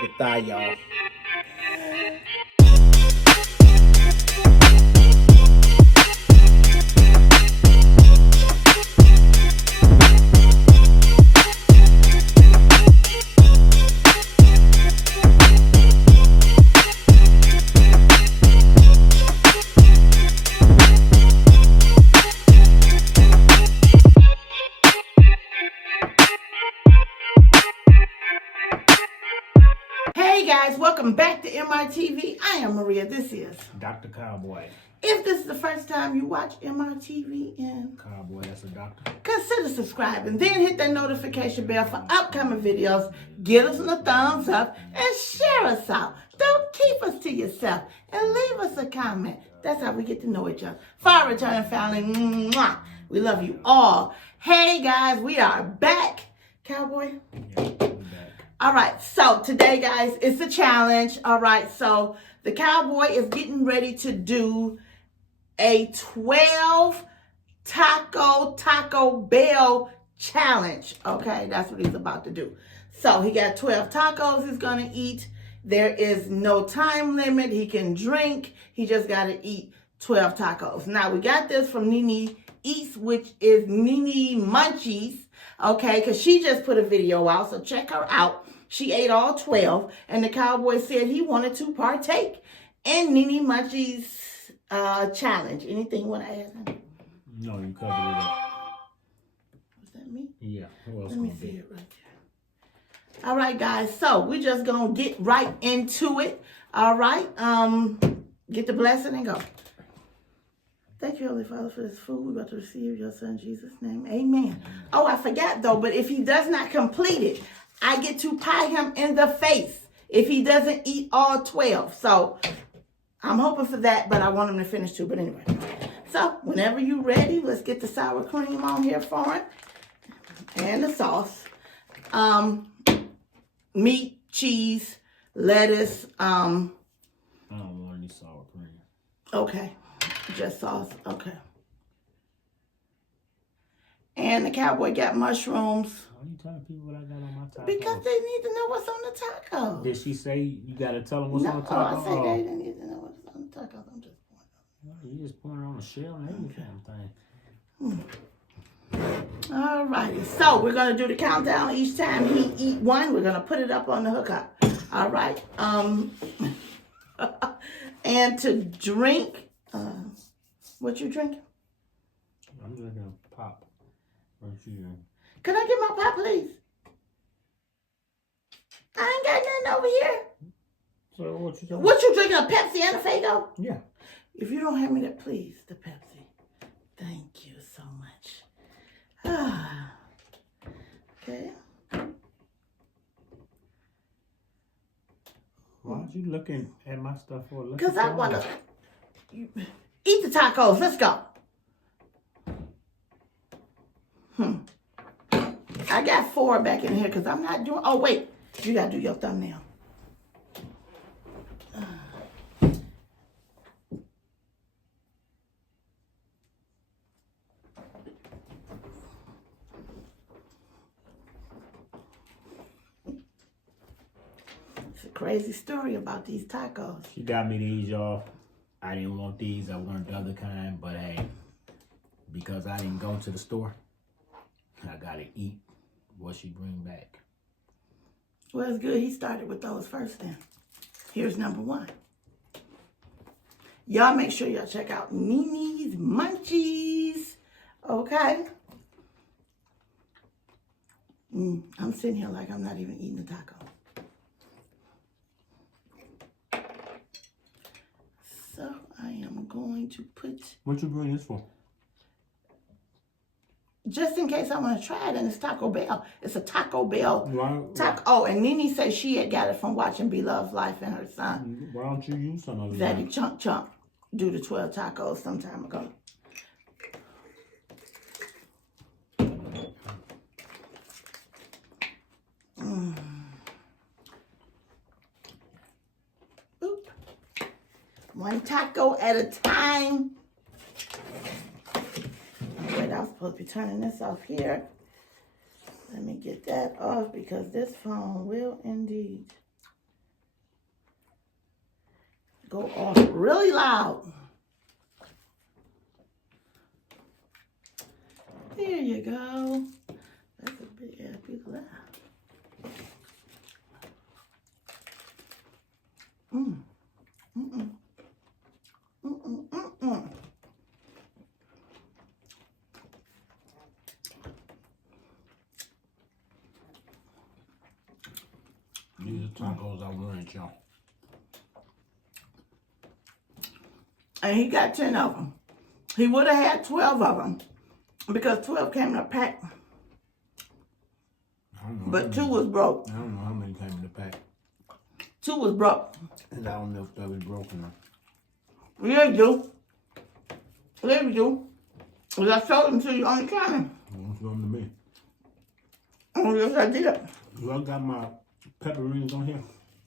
the thigh, y'all. Hey guys, welcome back to MRTV. I am Maria. This is Dr. Cowboy. If this is the first time you watch MRTV and Cowboy, that's a doctor. consider subscribing. Then hit that notification bell for upcoming videos. Give us a thumbs up and share us out. Don't keep us to yourself and leave us a comment. That's how we get to know each other. For our returning family, mwah, we love you all. Hey guys, we are back. Cowboy? Yeah, we're back. All right, so today, guys, it's a challenge. All right, so the Cowboy is getting ready to do a 12 Taco Bell challenge. Okay, that's what he's about to do. So he got 12 tacos he's going to eat. There is no time limit. He can drink. He just got to eat 12 tacos. Now, we got this from Nene Eats, which is Nene Munchies. Okay, because she just put a video out, so check her out. She ate all 12, and the Cowboy said he wanted to partake in Nene Munchies' challenge. Anything you want to add? No, you covered it up. Was that me? Yeah, who else Let me gonna see be? it right there. All right, guys, so we're just going to get right into it. All right, get the blessing and go. Thank you, Holy Father, for this food we're about to receive. Your son, Jesus' name. Amen. Oh, I forgot, though, but if he does not complete it, I get to pie him in the face if he doesn't eat all 12. So I'm hoping for that, but I want him to finish too. But anyway, so whenever you're ready, let's get the sour cream on here for him and the sauce. Meat, cheese, lettuce. I don't want any sour cream. Okay. Just sauce. Okay. And the Cowboy got mushrooms. Why are you telling people what I got on my taco? Because they need to know what's on the taco. Did she say you gotta tell them what's No, on the taco? I said they didn't need to know what's on the taco. I'm just You just pouring it on the shell and everything. All righty. So we're gonna do the countdown each time he eat one. We're gonna put it up on the hookup. All right. And to drink. What you drinking? I'm drinking a pop. What you drinking? Can I get my pop, please? I ain't got nothing over here. So what you drinking? What you drinking? A Pepsi and a Faygo? Yeah. If you don't have me that, please, the Pepsi. Thank you so much. Okay. Why aren't you looking at my stuff for? Because I want to eat the tacos. Let's go. I got 4 back in here because I'm not doing... Oh, wait. You got to do your thumbnail. It's a crazy story about these tacos. She got me these, y'all. I didn't want these. I wanted the other kind, but hey, because I didn't go to the store, I gotta eat what she bring back. Well, it's good he started with those first then. Here's number 1. Y'all make sure y'all check out Nene's Munchies. Okay? I'm sitting here like I'm not even eating the taco. So I am going to put... What you bring this for? Just in case I want to try it, and it's Taco Bell. It's a Taco Bell. Why, Oh, and Nene said she had got it from watching Beloved Life and her son. why don't you use some of it? Zaddy Chunk do the 12 tacos some time ago. Oop. One taco at a time. Wait, I was supposed to be turning this off here. Let me get that off because this phone will indeed go off really loud. There you go. That's a big ass piece of that. These are tacos I wanted, y'all. And he got 10 of them. He would have had 12 of them because 12 came in a pack. I don't know. But 2 was broke. I don't know how many came in the pack. 2 was broke. And I don't know if that was broken or. Yeah, you do. Yeah, you do. Because I showed them to you on the counter. Don't show them to me. Oh, yes, I did. Do I got my pepper rings on here?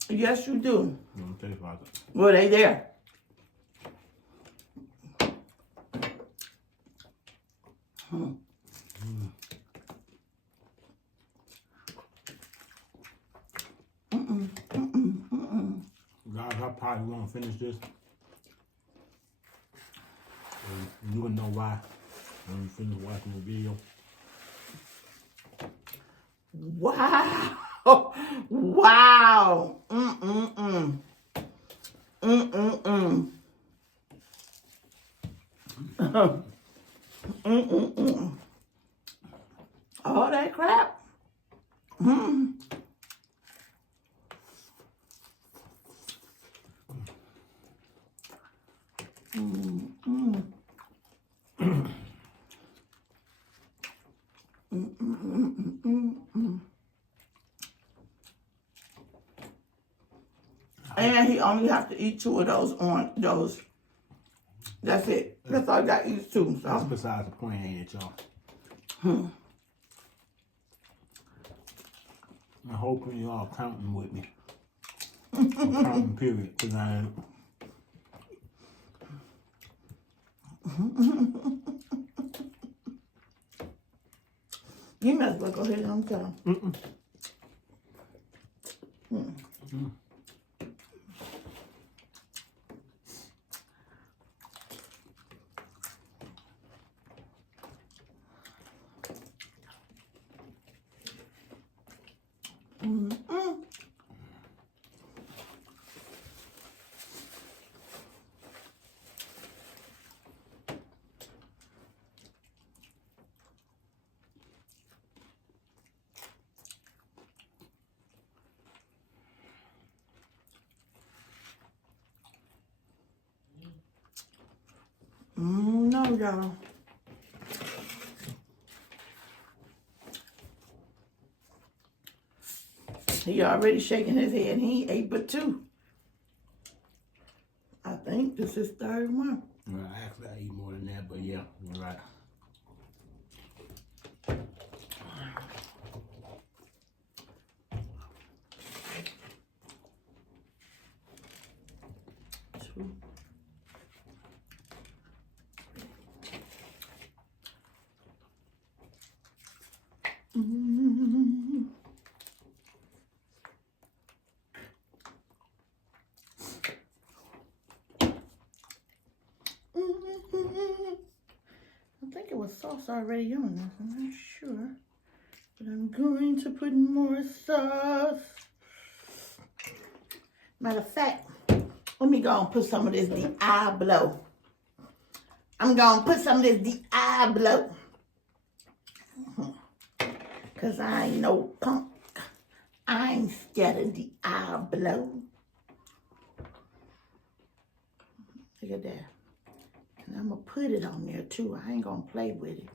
Yes, you do. Let me taste like it. Well, they there. Guys, I probably won't finish this. And you gonna know why when you finish watching the video. Wow. Wow. Mm-mm-mm. Mm-mm-mm. Mm-mm-mm. All that crap. Mm. Mm-mm. Mm-mm-mm-mm-mm. And he only have to eat 2 of those on those. That's it. That's all I got to eat 2. That's So. besides the point, ain't it, y'all? I'm hoping y'all counting with me. I'm counting, period, because I ain't. You might as well go ahead and tell him. No, y'all. He already shaking his head. He ate but 2. I think this is 3rd one. Well, actually, I eat more than that, but yeah, you're right. I think it was sauce already on this. I'm not sure. But I'm going to put more sauce. Matter of fact, let me go and put some of this Diablo. I'm going to put some of this Diablo. Because I ain't no punk. I ain't scared of Diablo. Look at that. And I'm going to put it on there too. I ain't going to play with it.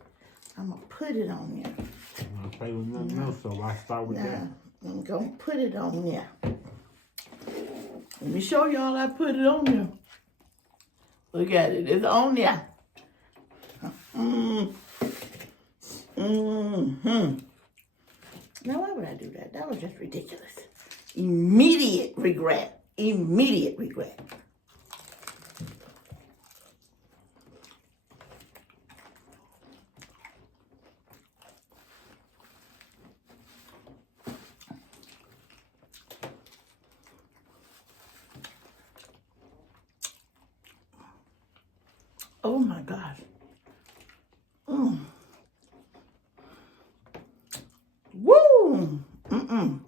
I'm going to put it on there. I'm going to play with nothing else, so I start with that. I'm going to put it on there. Let me show y'all I put it on there. Look at it. It's on there. Now, why would I do that? That was just ridiculous. Immediate regret. Immediate regret. Oh my gosh. Mm. Woo! Mm-mm.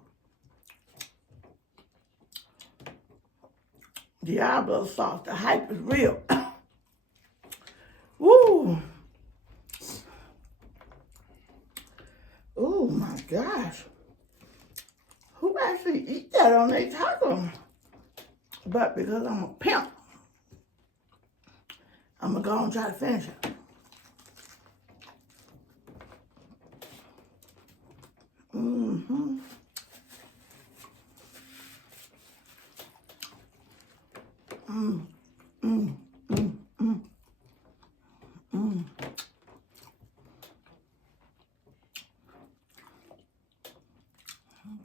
Diablo sauce, the hype is real. Woo! Oh my gosh. Who actually eat that on their taco? But because I'm a pimp, I'm gonna go and try to finish it. Mm-hmm. Mm, mm, mm, mm, mm.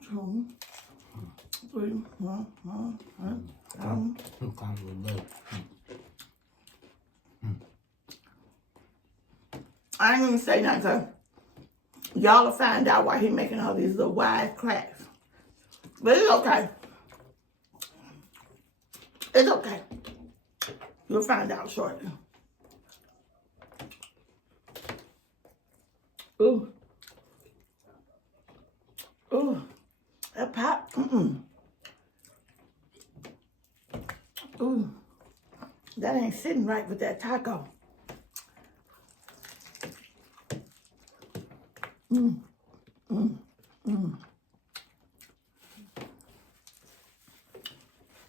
2, 3, 1, 1, I ain't gonna say nothing, cause y'all will find out why he making all these little wise cracks. But it's okay. It's okay. You'll find out shortly. Ooh. Ooh. That pop. Mm-mm. Ooh. That ain't sitting right with that taco. Mm. Mm. Mm.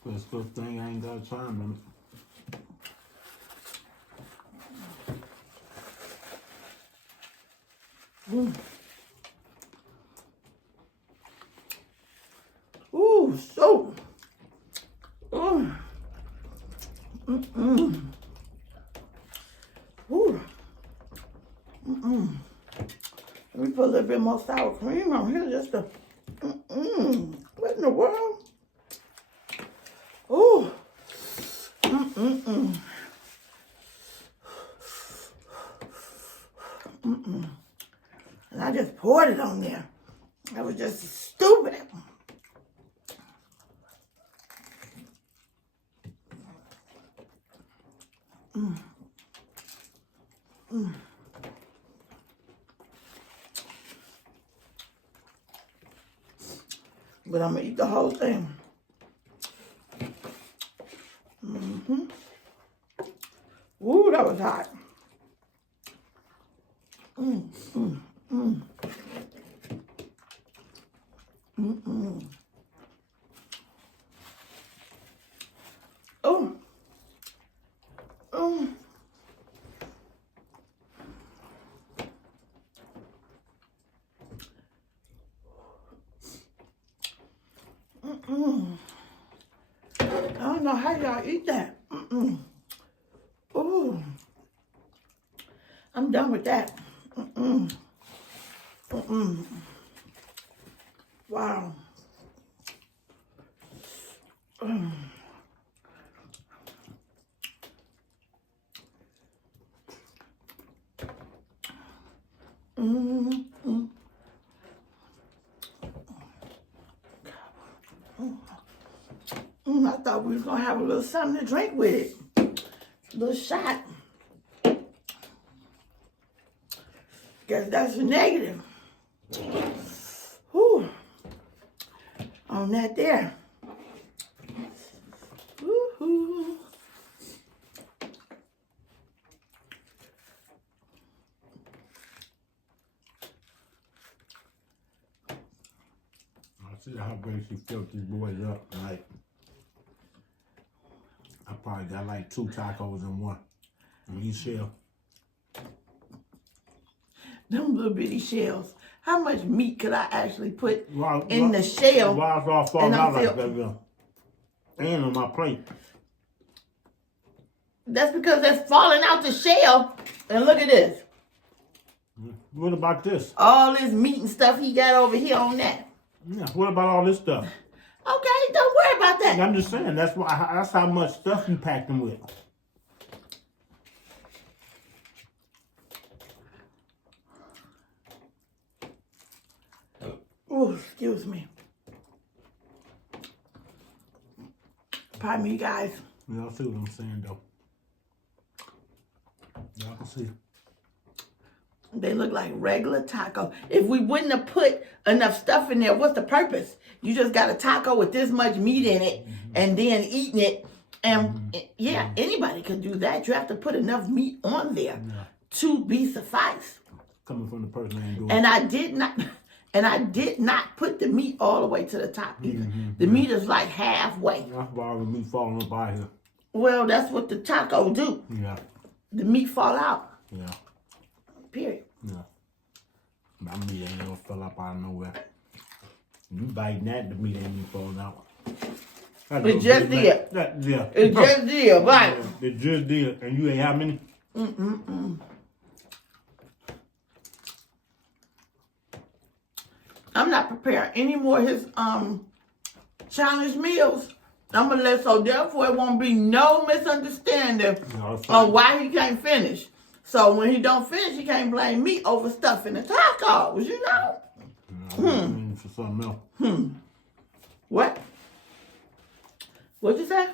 This good thing I ain't got time in it. Mm. Ooh, so. Ooh. Mm-mm. Ooh. Mm-mm. Let me put a little bit more sour cream on here just to. Mm-mm. What in the world? Ooh. Mm-mm-mm. Mm-mm. And I just poured it on there. That was just stupid. Mm. Mm. But I'm gonna eat the whole thing. Mm-hmm. Ooh, that was hot. Mm, mm, mm. Mm-mm. Oh. Oh. Mm-mm. I don't know how y'all eat that. Mm-mm. Ooh. I'm done with that. Mm-mm. Mm-mm. Wow. Mm. Mm, mm. I thought we was gonna have a little something to drink with it. A little shot. Guess that's a negative. Whew. On that there. Woo-hoo. I see how great she filled these boys up. Like, I probably got like 2 tacos in one. And you shell. Them little bitty shells. How much meat could I actually put in the shell? Why it's all falling out like that? And on my plate. That's because they're falling out the shell. And look at this. What about this? All this meat and stuff he got over here on that. Yeah, what about all this stuff? Okay, don't worry about that. I'm just saying, that's how much stuff you packed them with. Oh, excuse me. Pardon me, guys. Y'all see what I'm saying, though. Y'all can see. They look like regular taco. If we wouldn't have put enough stuff in there, what's the purpose? You just got a taco with this much meat in it and then eating it. And yeah, anybody could do that. You have to put enough meat on there to be suffice. Coming from the person that ain't doing And I did not put the meat all the way to the top either. The meat is like halfway. That's why the meat falling up out here. Well, that's what the taco do. Yeah. The meat fall out. Yeah. Period. Yeah. My meat ain't never fell up out of nowhere. You biting that, the meat ain't even falling out. It just did. Yeah. It just did, right? It just did. And you ain't how many? I'm not preparing any more of his challenge meals. I'm gonna let so therefore it won't be no misunderstanding on why he can't finish. So when he don't finish, he can't blame me over stuffing the tacos, you know? For something else. What? What'd you say?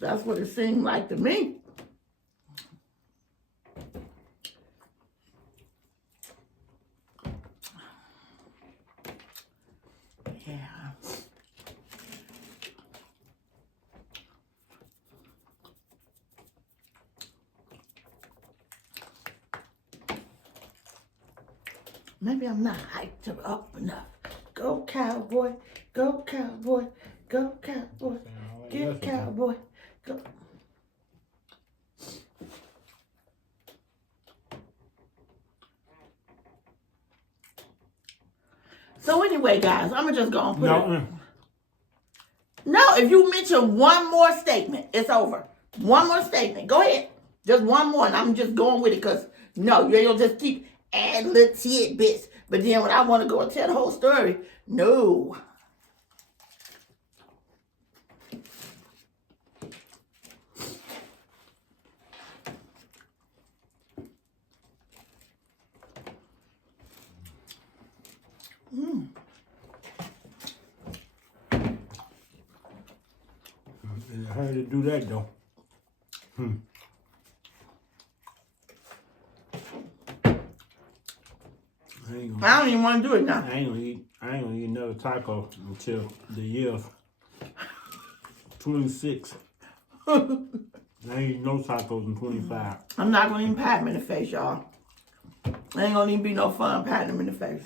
That's what it seemed like to me. Yeah. Maybe I'm not hyped up enough. Go Cowboy, go Cowboy, go Cowboy, get Cowboy, go. So anyway, guys, I'm just gonna put it. No, if you mention one more statement, it's over. One more statement. Go ahead. Just one more, and I'm just going with it because no, you ain't gonna just keep adding little tidbits. But then when I want to go and tell the whole story, no. I heard to do that though. I don't even want to do it now. I ain't gonna eat another taco until the year 26. I ain't eating no tacos in 25. I'm not going to even pat him in the face, y'all. Ain't going to even be no fun patting him in the face.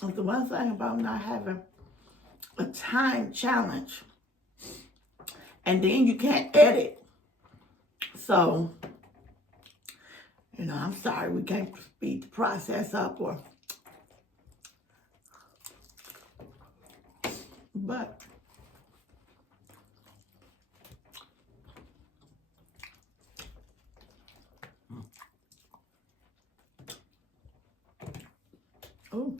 That's the one thing about not having a time challenge. And then you can't edit. So, you know, I'm sorry we can't speed the process up or, but oh.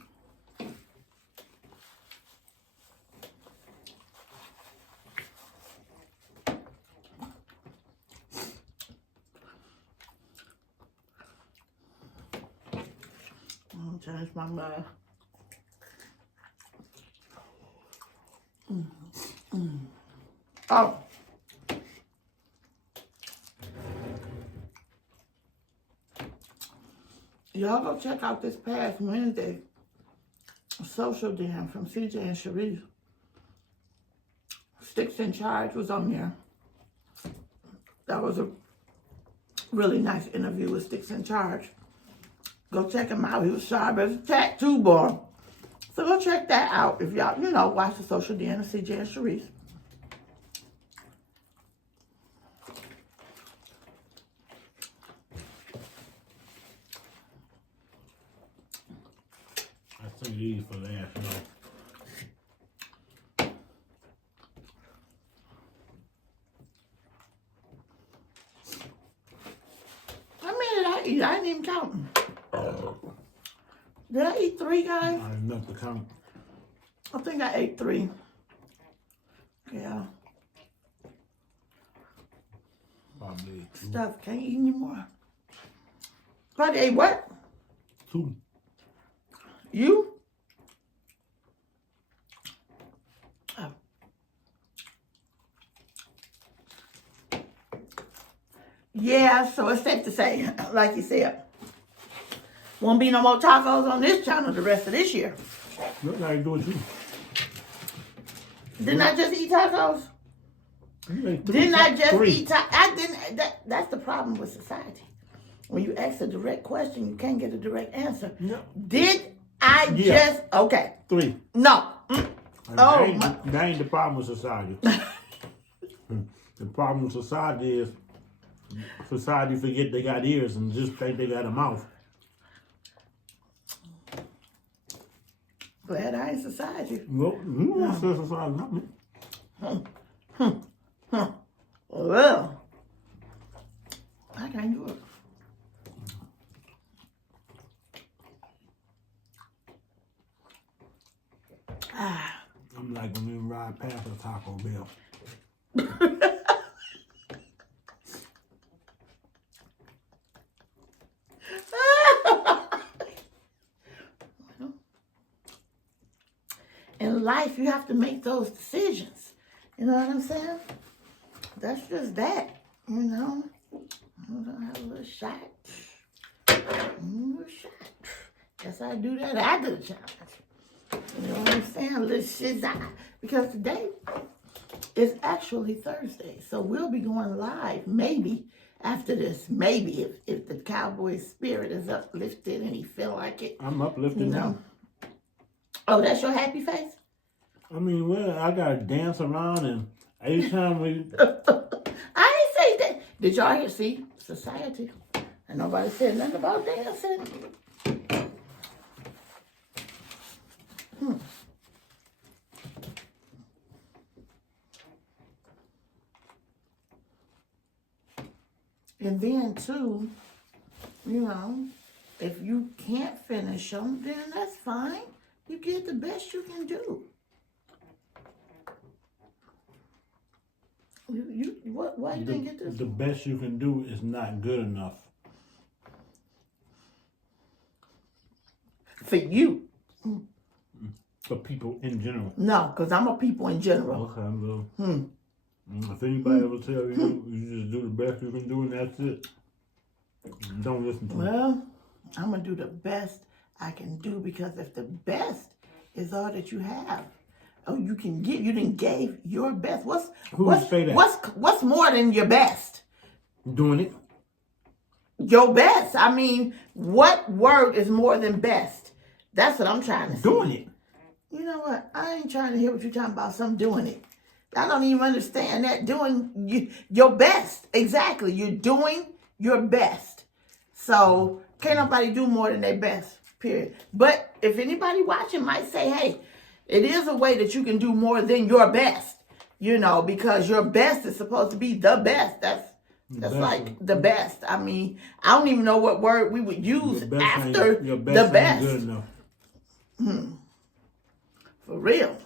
I'll change my mind. Oh. Y'all go check out this past Wednesday social jam from CJ and Sharif. Sticks in Charge was on there. That was a really nice interview with Sticks in Charge. Go check him out. He was sharp as a tattoo boy. So go check that out if y'all, you know, watch the Social Den and CJ and Sharice. I think these for last, you know. How many did I eat? I didn't even count them. Did I eat 3, guys? Not enough to count. I think I ate 3. Yeah. Probably 2. Stuff. Can't eat anymore. Probably ate what? 2. You? Oh. Yeah, so it's safe to say, like you said, won't be no more tacos on this channel the rest of this year. Look like you do it too. Didn't I just eat tacos? Didn't I just eat tacos? I didn't. That's the problem with society. When you ask a direct question, you can't get a direct answer. No. Did I just? Okay. 3. No. That ain't the problem with society. The problem with society is society forget they got ears and just think they got a mouth. Glad I ain't society. Well, you don't say society, not me. Well, I can't do it. I'm like when we ride past a Taco Bell. In life, you have to make those decisions. You know what I'm saying? That's just that. You know? I'm gonna have a little shot. Guess I do that after the challenge. You know what I'm saying? A little shizai. Because today is actually Thursday. So we'll be going live maybe after this. Maybe if the Cowboy spirit is uplifted and he feel like it. I'm uplifted You know? Oh, that's your happy face? I mean, well, I gotta dance around and every time we... I didn't say that. Did y'all hear? See? Society. And nobody said nothing about dancing. And then, too, you know, if you can't finish them, then that's fine. You get the best you can do. Why you didn't get this? The best you can do is not good enough. For you. For people in general. No, because I'm a people in general. Okay, well. If anybody ever tell you, you just do the best you can do and that's it. Don't listen to them. Well, I'm going to do the best I can do because if the best is all that you have, oh, you can give, you didn't gave your best. What's more than your best? Doing it. Your best. I mean, what word is more than best? That's what I'm trying to say. Doing it. You know what? I ain't trying to hear what you're talking about. Some doing it. I don't even understand that. Doing your best. Exactly. You're doing your best. So can't nobody do more than their best. Period. But if anybody watching might say, hey, it is a way that you can do more than your best. You know, because your best is supposed to be the best. That's like the best. I mean, I don't even know what word we would use after the best. Good enough. For real.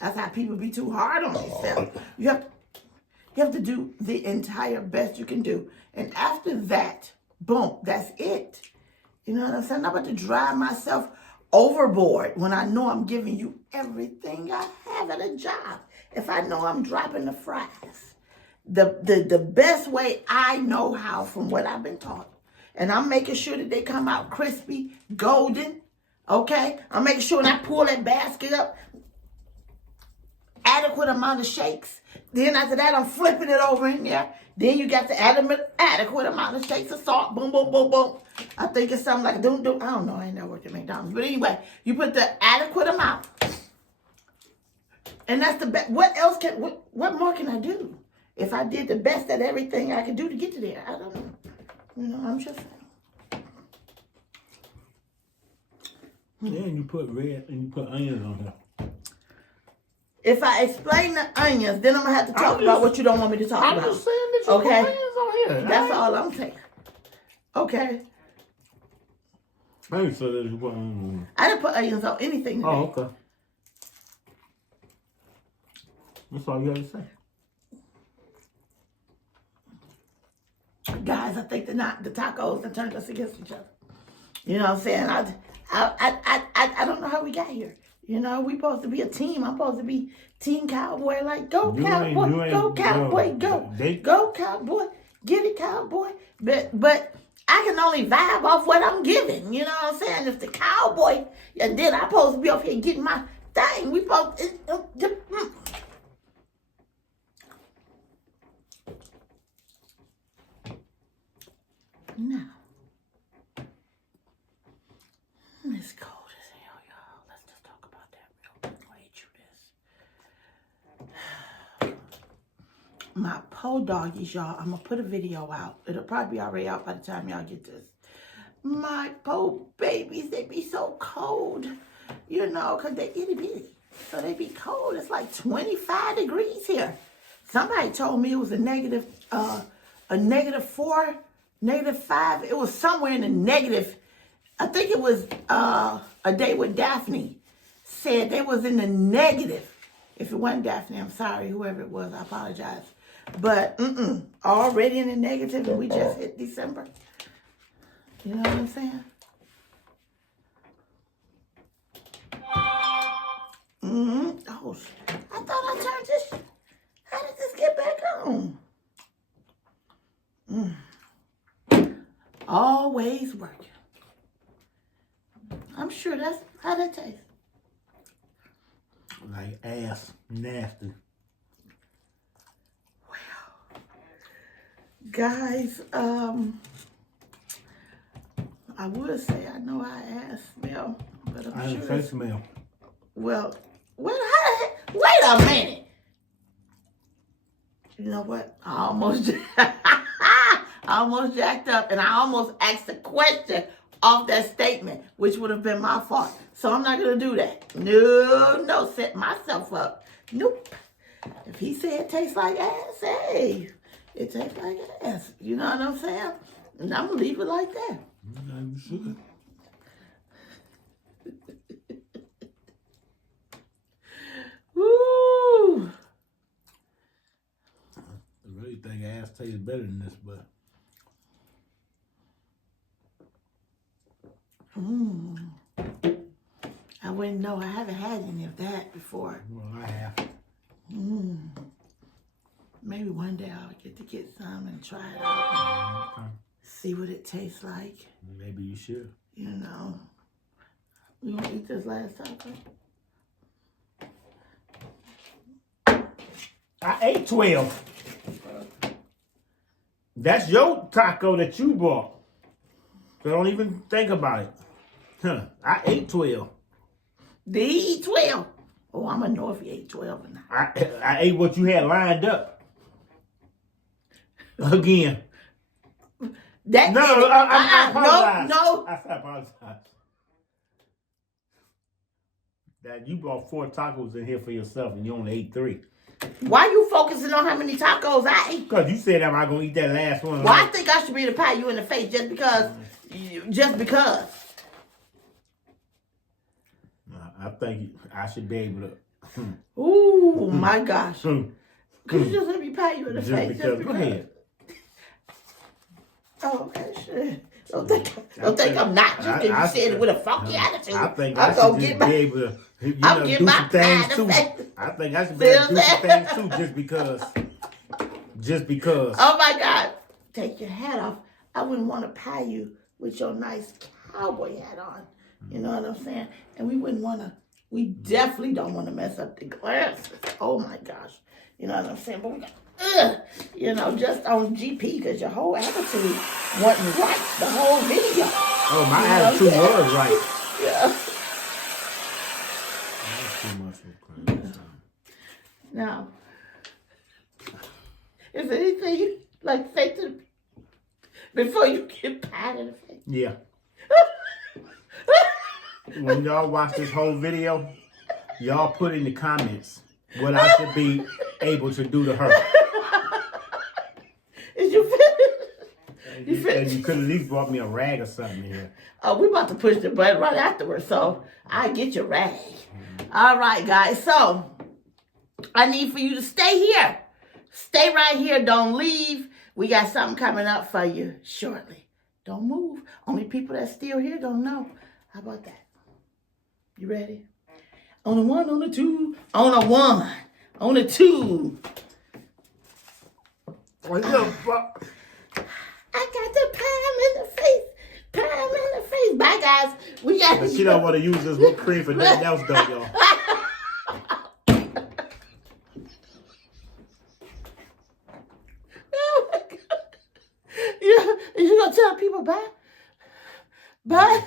That's how people be too hard on themselves. You have to do the entire best you can do. And after that, boom, that's it. You know what I'm saying? I'm about to drive myself overboard when I know I'm giving you everything I have at a job. If I know I'm dropping the fries. The best way I know how from what I've been taught. And I'm making sure that they come out crispy, golden. Okay? I'm making sure when I pull that basket up, adequate amount of shakes. Then after that, I'm flipping it over in there. Then you got the adequate amount of shakes of salt. Boom, boom, boom, boom. I think it's something like doom, doom. I don't know. I ain't never worked at McDonald's. But anyway, you put the adequate amount. And that's the best. What else what more can I do? If I did the best at everything I could do to get to there, I don't know. You know, I'm just saying. Then you put red and you put onions on here. If I explain the onions, then I'm gonna have to talk about what you don't want me to talk about. I'm just saying that you put onions on here. That's all I'm saying. Okay. I didn't say that you put onions on here. I didn't put onions on anything today. Oh, okay. That's all you had to say. Guys, I think the tacos have turned us against each other. You know what I'm saying? I don't know how we got here. You know, we supposed to be a team. I'm supposed to be Team Cowboy. Like, go Cowboy, go Cowboy, go. Go Cowboy, get it Cowboy. But I can only vibe off what I'm giving. You know what I'm saying? If the Cowboy, and then I'm supposed to be up here getting my thing. We both. Now, it's cold as hell, y'all. Let's just talk about that real quick. I'll eat you this. My po doggies, y'all. I'm gonna put a video out. It'll probably be already out by the time y'all get this. My po babies, they be so cold, you know, because they itty bitty. So they be cold. It's like 25 degrees here. Somebody told me it was a negative 4, -5. It was somewhere in the negative. I think it was A Day with Daphne said they was in the negative. If it wasn't Daphne, I'm sorry, whoever it was, I apologize. But already in the negative, and we just hit December. You know what I'm saying? Oh, I thought I turned this. How did this get back on? Always working. I'm sure that's how that tastes. Like ass, nasty. Well, guys, I would say I know how ass smell, but I'm I sure. didn't say smell. Well, wait a minute. You know what? I almost jacked up, and I almost asked a question off that statement, which would have been my fault. So I'm not going to do that. No, set myself up. Nope. If he said it tastes like ass, hey, it tastes like ass. You know what I'm saying? And I'm going to leave it like that. You should. Woo! I really think ass tastes better than this, but. I wouldn't know. I haven't had any of that before. Well, I have. Maybe one day I'll get some and try it out. Okay. See what it tastes like. Maybe you should. You know. You want to eat this last taco? I ate 12. That's your taco that you bought. So don't even think about it. Huh. I ate 12. Did he eat 12? Oh, I'm going to know if he ate 12 or not. I ate what you had lined up. Again. I apologize. No. I apologize. That you brought 4 tacos in here for yourself and you only ate 3. Why you focusing on how many tacos I ate? Because you said I'm not going to eat that last one. Well, I think I should be able to pat you in the face just because. I think I should be able to. Ooh, my gosh. Could you just let me pat you in the face? Because, go ahead. Oh, okay, sure. Don't think I'm not just because you said it with a funky attitude. I think I should just be able to do some things too. I think I should be able to do some things too just because. Oh my God. Take your hat off. I wouldn't want to pie you with your nice cowboy hat on. You know what I'm saying? And we wouldn't want to We definitely don't want to mess up the glasses. Oh my gosh. You know what I'm saying? But we got, you know, just on GP because your whole attitude wasn't right the whole video. Oh, my attitude was right. Yeah. That's too much for crying. Now, is there anything you like say to before you get pat in the face? Yeah. When y'all watch this whole video, y'all put in the comments what I should be able to do to her. Is you finished? You And finished? you could at least brought me a rag or something in here. Oh, we about to push the button right afterwards, so I get your rag. All right, guys. So I need for you to stay here. Stay right here. Don't leave. We got something coming up for you shortly. Don't move. Only people that's still here don't know. How about that? You ready? On a one, on a two, on a one, on a two. What the fuck? I got the palm in the face. Palm in the face. Bye, guys. We got. But she don't want to use this whipped cream for nothing else, though, y'all. Oh my God. You gonna tell people bye? Bye.